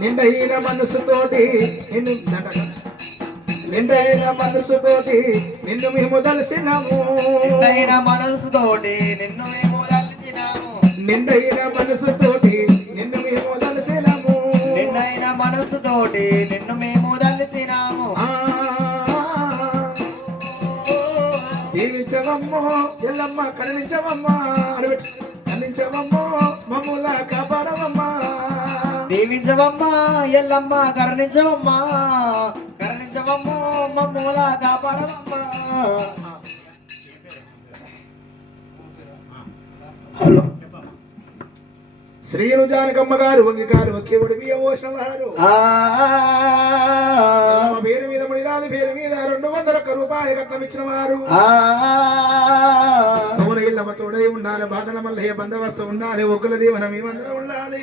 నిండైన మనసుతోటి నిన్ను. నిండైన మనసుతోటి నిన్ను మేము దలసినాము నిండైన మనసుతోటి నిన్ను మేము దర్శించినాము నిండైన మనసుతోటి నిన్ను మేము దలసినాము నిండైన మనసుతోటి నిన్ను మేము దీవించవమ్మో ఎల్లమ్మ కరుణించవమ్మా అడబెట్టు. కరుణించవమ్మో మమ్ముల కాపాడవమ్మా దీవించవమ్మ ఎల్లమ్మ కరుణించవమ్మ కరుణించవమ్మ మమ్మూల కాపాడవమ్మా శ్రీను జానకమ్మ గారు వంగికారు ఒకే ఒడి బియ్యం పోసిన వారు ఎల్లమ్మ పేరు మీద ముడిరాది పేరు మీద రెండు వందల ఒక్క రూపాయలు కట్నం ఇచ్చిన వారు తోడై ఉండాలి బాటల మల్లయ్య బందోబస్తు ఉండాలి ఒక్కల దీవన మేమందరం ఉండాలి.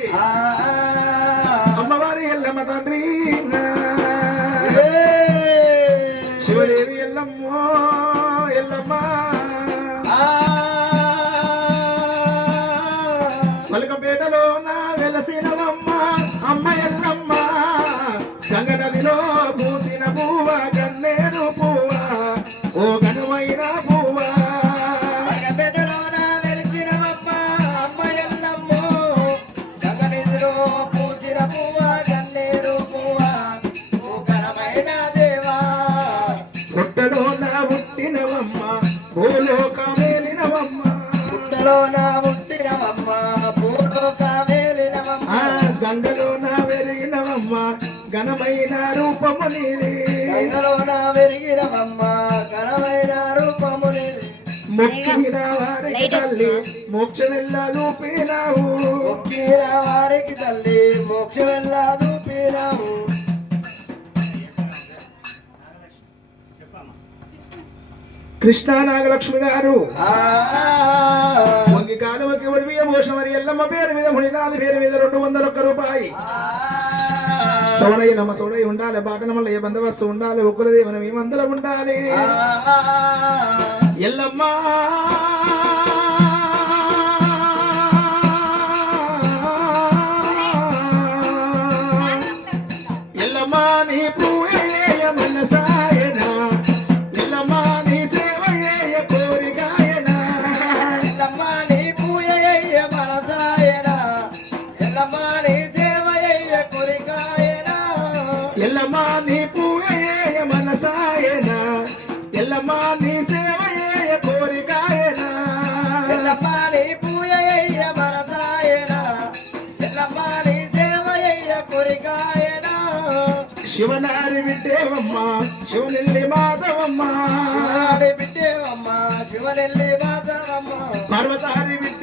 ఆ గంగలో నా వెరిగినవమ్మ ఘనమైన రూపము నీది ఘనమైన మొక్కిన వారికి తల్లి చూపినావు మొక్కిన వారికి తల్లి చూపినాము కృష్ణా నాగలక్ష్మి గారు. వంగి కాలువకి ఒడివియ మోసం మరి ఎల్లమ్మ పేరు మీద మునినాది పేరు మీద రెండు వందల ఒక్క రూపాయి. తవనయ్య నమ్మ తోడై ఉండాలి బాటన వల్ల ఏ బందోబస్తు ఉండాలి ఒక్కలది మనం ఏమందరం ఉండాలి. ఎల్లమ్మ! ఎల్లమ్మ నీ పూయ మనసాయన. ఎల్లమ్మ నీ సేవయ్య కోరికాయన. ఎల్లమ్మ నీ పూజయ్య మనసాయన. ఎల్లమ్మ నీ సేవయ్య కొరికాయన. శివనారి విట్టేవమ్మ శివనెల్లి మాధవమ్మ. బిడ్డేవమ్మ శివనెల్లి మాధవమ్మ. పర్వతారి విట్టేవమ్మ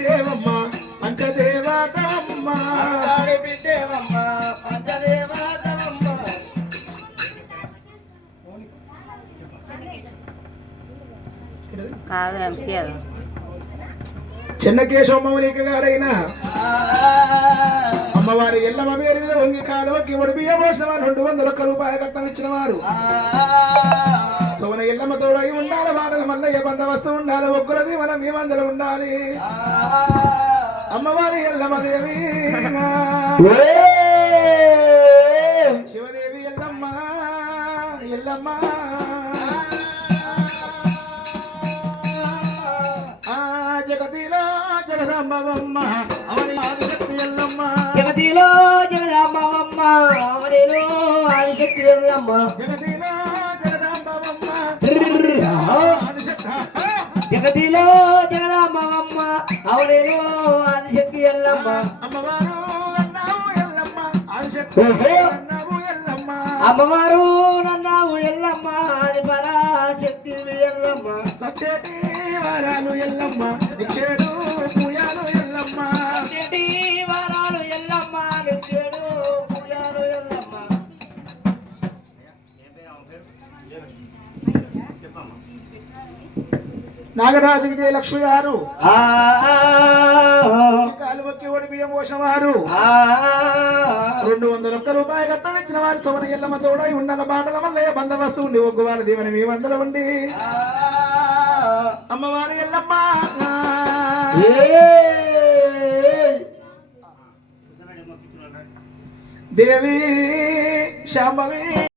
కాదు ఎంసీ అది చిన్నకేశవమౌలిక గారైన. అమ్మవారి ఎల్లమ్మ పేరు మీద వంగి కాలువకి ఒడి బియ్య పోసిన వారు రెండు వందల ఒక్క రూపాయలు కట్నం ఇచ్చిన వారు. సోన ఎల్లమ్మ తోడై ఉండాలి వాడల మల్లయ్య బందవస్తు ఉండాలి ఒక్కరది మనం మేమందరం ఉండాలి. అమ్మవారి ఎల్లమ్మ దేవి జగతిలో జగదంబవమ్మ అవని ఆదిశక్తి ఎల్లమ్మ. జగతిలో జగదాంబవమ్మ అవనిలో ఆదిశక్తి ఎల్లమ్మ. జగతిలో జగదంబవమ్మ ఆదిశక్తి. జగతిలో జగదాంబవమ్మ అవనిలో ఆదిశక్తి ఎల్లమ్మ. అమ్మవారు అన్నావు ఎల్లమ్మ ఆదిశక్తి. అన్నావు ఎల్లమ్మ. అమ్మవారు పూయాలు ఎల్లమ్మ. వారాలు ఎల్లమ్మ ఎల్లమ్మ. నాగరాజు విజయలక్ష్మి గారు. ఆ కాలువకి ఒడి బియ్యం పోసిన వారు. ఆ రెండు వందల ఒక్క రూపాయి కట్టం ఇచ్చిన వారు తొమన ఎల్లమ్మ తోడై ఉండాల బాటల వల్ల బందోబస్తు ఉండి ఒగ్గు వారి దీవెన మేమందరం ఉండి. అమ్మవారి ఎల్లమ్మ! దేవి శాంభవి